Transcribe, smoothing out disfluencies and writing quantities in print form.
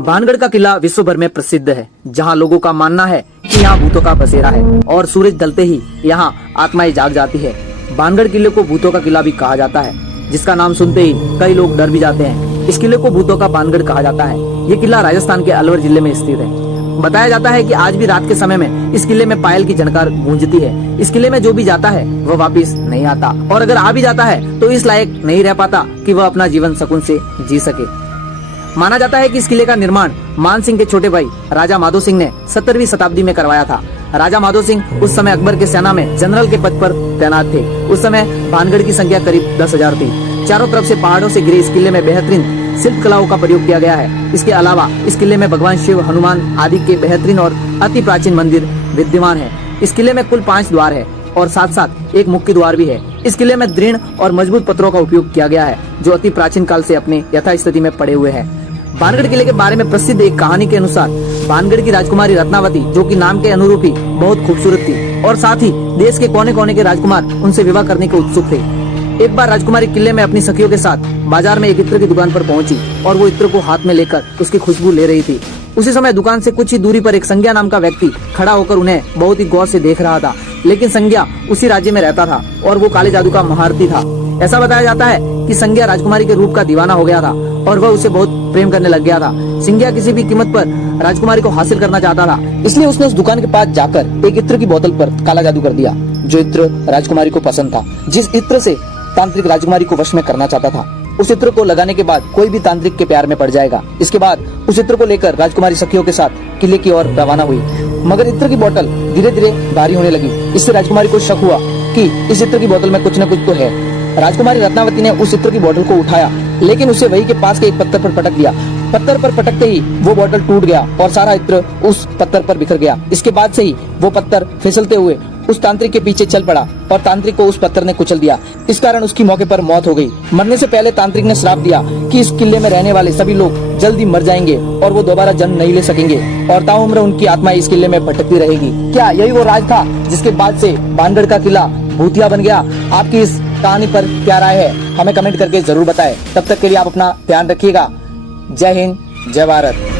भानगढ़ का किला विश्व भर में प्रसिद्ध है, जहां लोगों का मानना है कि यहाँ भूतों का बसेरा है और सूरज ढलते ही यहाँ आत्माएं जाग जाती है। भानगढ़ किले को भूतों का किला भी कहा जाता है, जिसका नाम सुनते ही कई लोग डर भी जाते हैं। इस किले को भूतों का भानगढ़ कहा जाता है। ये किला राजस्थान के अलवर जिले में स्थित है। बताया जाता है कि आज भी रात के समय में इस किले में पायल की झनकार गूंजती है। इस किले में जो भी जाता है वह वापिस नहीं आता, और अगर आ भी जाता है तो इस लायक नहीं रह पाता कि वह अपना जीवन सुकून से जी सके। माना जाता है कि इस किले का निर्माण मान सिंह के छोटे भाई राजा माधो सिंह ने 17वीं शताब्दी में करवाया था। राजा माधो सिंह उस समय अकबर के सेना में जनरल के पद पर तैनात थे। उस समय भानगढ़ की संख्या करीब 10,000 थी। चारों तरफ से पहाड़ों से घिरे इस किले में बेहतरीन शिल्प कलाओं का प्रयोग किया गया है। इसके अलावा इस किले में भगवान शिव, हनुमान आदि के बेहतरीन और अति प्राचीन मंदिर विद्यमान है। इस किले में कुल 5 द्वार है और साथ साथ एक मुख्य द्वार भी है। इस किले में दृढ़ और मजबूत पत्थरों का उपयोग किया गया है, जो अति प्राचीन काल से अपने यथास्थिति में पड़े हुए हैं। भानगढ़ किले के बारे में प्रसिद्ध एक कहानी के अनुसार भानगढ़ की राजकुमारी रत्नावती, जो कि नाम के अनुरूप ही बहुत खूबसूरत थी, और साथ ही देश के कोने कोने के राजकुमार उनसे विवाह करने के उत्सुक थे। एक बार राजकुमारी किले में अपनी सखियों के साथ बाजार में एक इत्र की दुकान पर पहुंची और वो इत्र को हाथ में लेकर उसकी खुशबू ले रही थी। उसी समय दुकान से कुछ ही दूरी पर एक संज्ञा नाम का व्यक्ति खड़ा होकर उन्हें बहुत ही गौर से देख रहा था। लेकिन संज्ञा उसी राज्य में रहता था और वो काले जादू का महारथी था। ऐसा बताया जाता है कि संज्ञा राजकुमारी के रूप का दीवाना हो गया था और वह उसे बहुत प्रेम करने लग गया था। संज्ञा किसी भी कीमत पर राजकुमारी को हासिल करना चाहता था, इसलिए उसने उस दुकान के पास जाकर एक इत्र की बोतल पर काला जादू कर दिया, जो इत्र राजकुमारी को पसंद था। जिस इत्र से तांत्रिक राजकुमारी को वश में करना चाहता था, उस इत्र को लगाने के बाद कोई भी तांत्रिक के प्यार में पड़ जाएगा। इसके बाद उस इत्र को लेकर राजकुमारी सखियों के साथ किले की ओर रवाना हुई, मगर इत्र की बोतल धीरे धीरे भारी होने लगी। इससे राजकुमारी को शक हुआ कि इस इत्र की बोतल में कुछ न कुछ तो है। राजकुमारी रत्नावती ने उस इत्र की बोतल को उठाया, लेकिन उसे वही के पास के एक पत्थर पर पटक दिया। पत्थर पर पटकते ही वो बोतल टूट गया और सारा इत्र उस पत्थर पर बिखर गया। इसके बाद से ही वो पत्थर फिसलते हुए उस तांत्रिक के पीछे चल पड़ा और तांत्रिक को उस पत्थर ने कुचल दिया। इस कारण उसकी मौके पर मौत हो गई। मरने से पहले तांत्रिक ने श्राप दिया कि इस किले में रहने वाले सभी लोग जल्दी मर जाएंगे और वो दोबारा जन्म नहीं ले सकेंगे, और ताउम्र उनकी आत्मा इस किले में भटकती रहेगी। क्या यही वो राज था जिसके बाद से भानगढ़ का किला भूतिया बन गया? आपकी इस कहानी पर क्या राय है, हमें कमेंट करके जरूर बताएं। तब तक के लिए आप अपना ध्यान रखिएगा। जय हिंद, जय भारत।